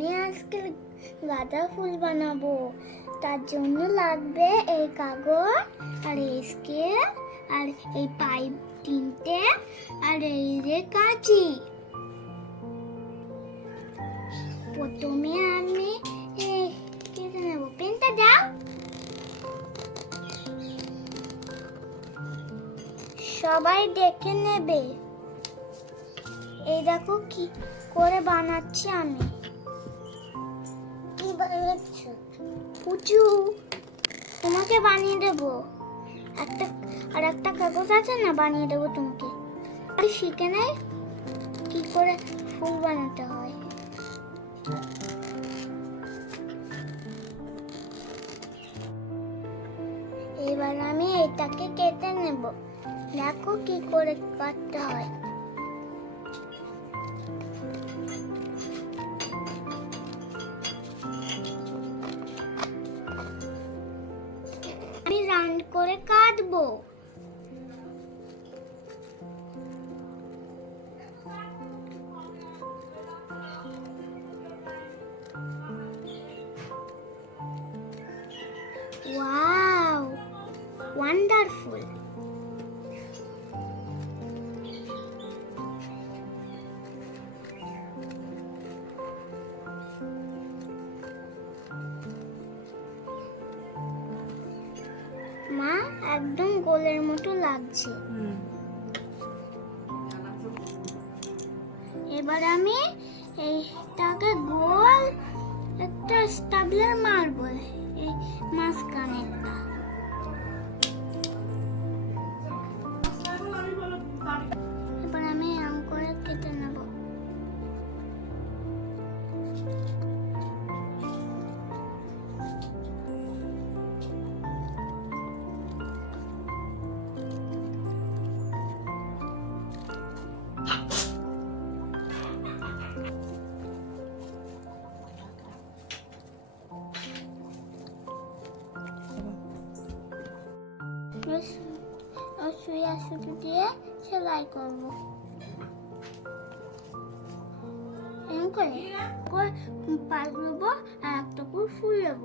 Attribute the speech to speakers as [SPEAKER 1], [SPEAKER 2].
[SPEAKER 1] আমি আজকে গাঁদা ফুল বানাবো। তার জন্য লাগবে এই কাগজ, আর এই স্কেল আর এই পাইপ তিনটে, আর এই যে কাঁচি। প্রথমে আমি সবাই দেখে নেবে। এই দেখো কি করে বানাচ্ছি আমি। বানাচ্ছ। পুচু, তোমাকে বানিয়ে দেব। একটা, আর একটা কাগজ আছে না, বানিয়ে দেবো তোমাকে। আর শিখে নেয় কি করে ফুল বানাতে হয়। এবার আমি এটাকে কেটে নেব। দেখো কি করে কাটতে হয়। আমি রান করে কাটবো ওয়াও ওয়ান্ডারফুল মা একদম গোলের মতো লাগছে। এবার আমি এইটাকে গোল একটা স্টাবলার মারবো এই মাঝখানেরটা। সুইয়া সুতো দিয়ে সেলাই করব এরকম করে পাশ নেব আর একটা করে ফুল নেব